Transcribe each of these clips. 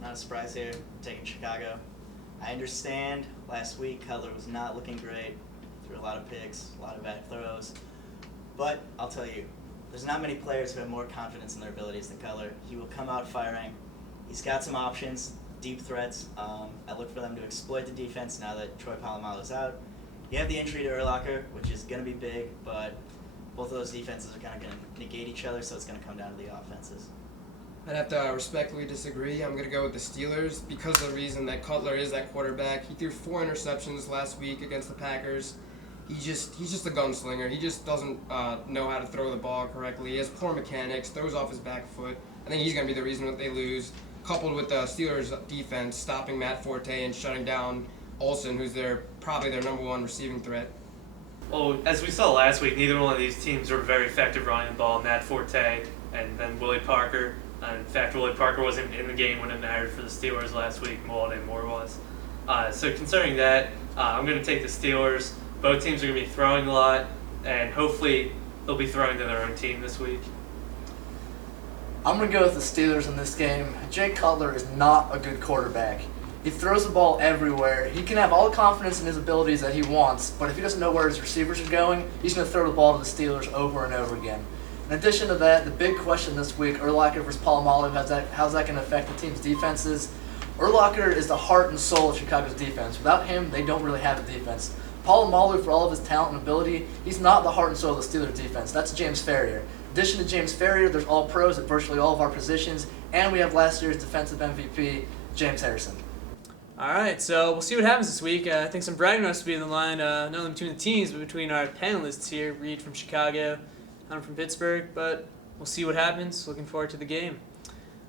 Not a surprise here. Taking Chicago. I understand last week Cutler was not looking great. Threw a lot of picks, a lot of bad throws. But I'll tell you, there's not many players who have more confidence in their abilities than Cutler. He will come out firing. He's got some options, deep threats. I look for them to exploit the defense now that Troy Polamalu's out. You have the injury to Urlacher, which is going to be big, but both of those defenses are kind of going to negate each other, so it's going to come down to the offenses. I'd have to respectfully disagree. I'm going to go with the Steelers because of the reason that Cutler is that quarterback. He threw 4 interceptions last week against the Packers. He's just a gunslinger. He just doesn't know how to throw the ball correctly. He has poor mechanics, throws off his back foot. I think he's going to be the reason that they lose, coupled with the Steelers' defense stopping Matt Forte and shutting down Olsen, who's probably their number 1 receiving threat. Well, as we saw last week, neither one of these teams were very effective running the ball. Matt Forte and then Willie Parker. In fact, Willie Parker wasn't in the game when it mattered for the Steelers last week. Mawade Moore was. So considering that, I'm going to take the Steelers. Both teams are going to be throwing a lot, and hopefully they'll be throwing to their own team this week. I'm going to go with the Steelers in this game. Jay Cutler is not a good quarterback. He throws the ball everywhere. He can have all the confidence in his abilities that he wants, but if he doesn't know where his receivers are going, he's going to throw the ball to the Steelers over and over again. In addition to that, the big question this week, Urlacher versus Polamalu, how's that going to affect the team's defenses? Urlacher is the heart and soul of Chicago's defense. Without him, they don't really have a defense. Polamalu, for all of his talent and ability, he's not the heart and soul of the Steelers defense. That's James Ferrier. In addition to James Ferrier, there's all pros at virtually all of our positions, and we have last year's defensive MVP, James Harrison. All right, so we'll see what happens this week. I think some bragging rights will be in the line, not only between the teams, but between our panelists here, Reed from Chicago, I'm from Pittsburgh, but we'll see what happens. Looking forward to the game.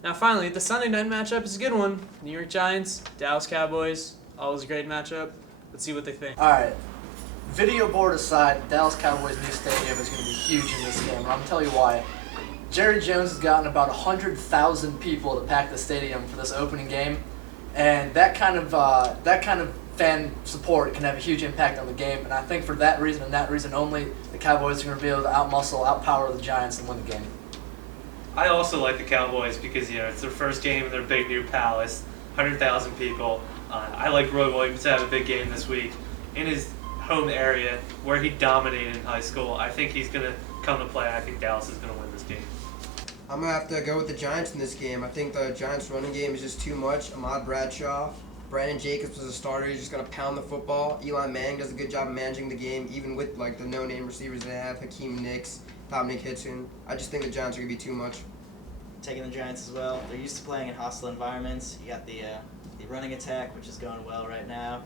Now, finally, the Sunday night matchup is a good one. New York Giants, Dallas Cowboys, always a great matchup. Let's see what they think. All right. Video board aside, Dallas Cowboys' new stadium is going to be huge in this game, and I'm going to tell you why. Jerry Jones has gotten about 100,000 people to pack the stadium for this opening game, and that kind of fan support can have a huge impact on the game. And I think for that reason and that reason only, the Cowboys are going to be able to outpower the Giants and win the game. I also like the Cowboys because it's their first game in their big new palace, 100,000 people. I like Roy Williams to have a big game this week in his home area where he dominated in high school. I think he's going to come to play. I think Dallas is going to win this game. I'm going to have to go with the Giants in this game. I think the Giants' running game is just too much. Ahmad Bradshaw, Brandon Jacobs as a starter. He's just going to pound the football. Eli Manning does a good job of managing the game, even with the no-name receivers they have, Hakeem Nicks, Dominic Hitchens. I just think the Giants are going to be too much. Taking the Giants as well. They're used to playing in hostile environments. You got the running attack, which is going well right now,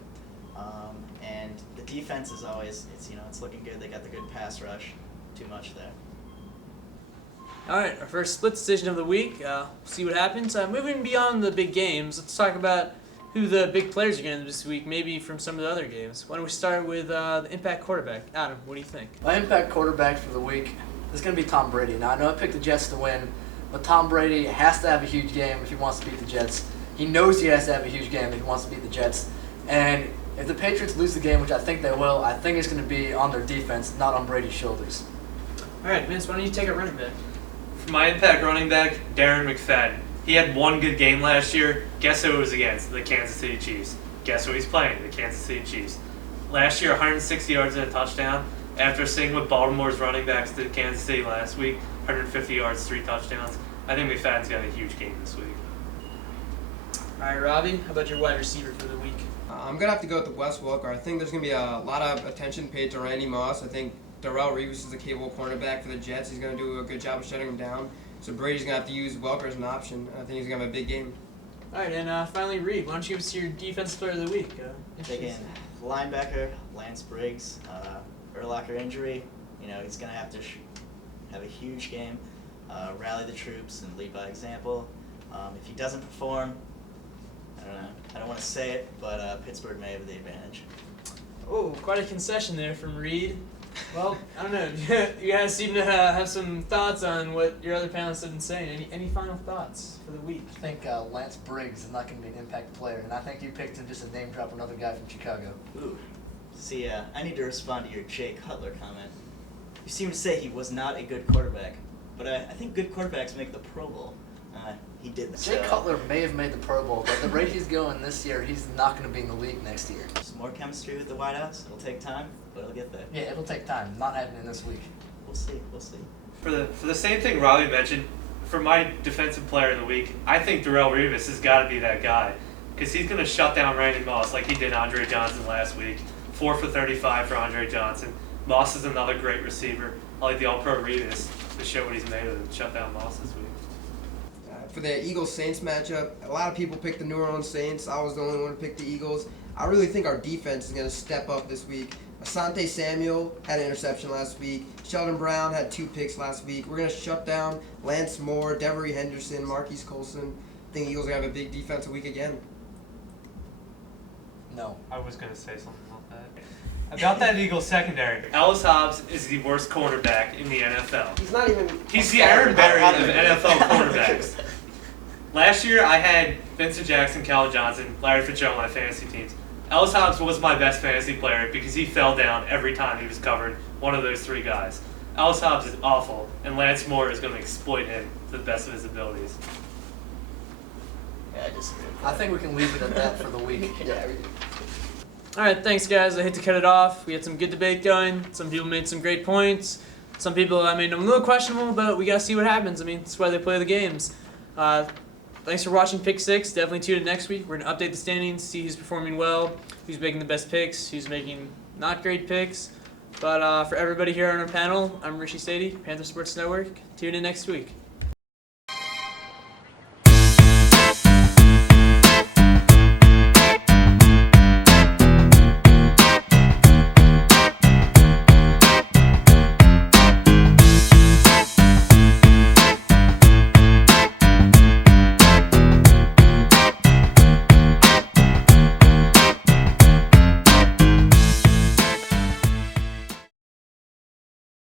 and the defense is always it's looking good. They got the good pass rush. Too much there. All right, our first split decision of the week. See what happens. Moving beyond the big games, let's talk about who the big players are going to be this week, maybe from some of the other games. Why don't we start with the impact quarterback? Adam, what do you think? My impact quarterback for the week is going to be Tom Brady. Now, I know I picked the Jets to win, but Tom Brady has to have a huge game if he wants to beat the Jets. He knows he has to have a huge game if he wants to beat the Jets. And if the Patriots lose the game, which I think they will, I think it's going to be on their defense, not on Brady's shoulders. All right, Vince, why don't you take a running back? For my impact running back, Darren McFadden. He had one good game last year. Guess who it was against? The Kansas City Chiefs. Guess who he's playing? The Kansas City Chiefs. Last year, 160 yards and a touchdown. After seeing what Baltimore's running backs did Kansas City last week, 150 yards, 3 touchdowns. I think McFadden's got a huge game this week. All right, Robbie, how about your wide receiver for the week? I'm going to have to go with the Wes Welker. I think there's going to be a lot of attention paid to Randy Moss. I think Darrelle Revis is a capable cornerback for the Jets. He's going to do a good job of shutting him down. So Brady's going to have to use Welker as an option. I think he's going to have a big game. All right, and finally, Reed, why don't you give us your defensive player of the week? Taking linebacker Lance Briggs, Urlacher injury. He's going to have to have a huge game, rally the troops, and lead by example. If he doesn't perform, I don't know. I don't want to say it, but Pittsburgh may have the advantage. Oh, quite a concession there from Reed. Well, I don't know. You guys seem to have some thoughts on what your other panelists have been saying. Any final thoughts for the week? I think Lance Briggs is not going to be an impact player, and I think you picked him just to name drop another guy from Chicago. Ooh. See, I need to respond to your Jay Cutler comment. You seem to say he was not a good quarterback, but I think good quarterbacks make the Pro Bowl. he did that. Jay So, Cutler may have made the Pro Bowl, but the rate he's going this year, he's not going to be in the league next year. some more chemistry with the Whiteouts. It'll take time, but it'll get there. Yeah, it'll take time. Not happening this week. We'll see. We'll see. For the same thing Riley mentioned, for my defensive player of the week, I think Darrelle Revis has got to be that guy because he's going to shut down Randy Moss like he did Andre Johnson last week. 4 for 35 for Andre Johnson. Moss is another great receiver. I like the All-Pro Revis to show what he's made of and shut down Moss this week. For the Eagles-Saints matchup, a lot of people picked the New Orleans Saints. I was the only one to pick the Eagles. I really think our defense is going to step up this week. Asante Samuel had an interception last week. Sheldon Brown had 2 picks last week. We're going to shut down Lance Moore, Devery Henderson, Marquise Colson. I think the Eagles are going to have a big defensive week again. No. I was going to say something about that. About that Eagles secondary, Ellis Hobbs is the worst cornerback in the NFL. He's not even... He's the Aaron Berry of NFL cornerbacks. Last year, I had Vincent Jackson, Cal Johnson, Larry Fitzgerald on my fantasy teams. Ellis Hobbs was my best fantasy player because he fell down every time he was covered one of those 3 guys. Ellis Hobbs is awful, and Lance Moore is going to exploit him to the best of his abilities. Yeah, I disagree. I think we can leave it at that for the week. Yeah, we do. All right, thanks guys. I hate to cut it off. We had some good debate going. Some people made some great points. Some people, I mean, I'm a little questionable, but we gotta see what happens. I mean, that's why they play the games. Thanks for watching Pick 6. Definitely tune in next week. We're gonna update the standings, see who's performing well, who's making the best picks, who's making not great picks. But for everybody here on our panel, I'm Rishi Sadie, Panther Sports Network. Tune in next week.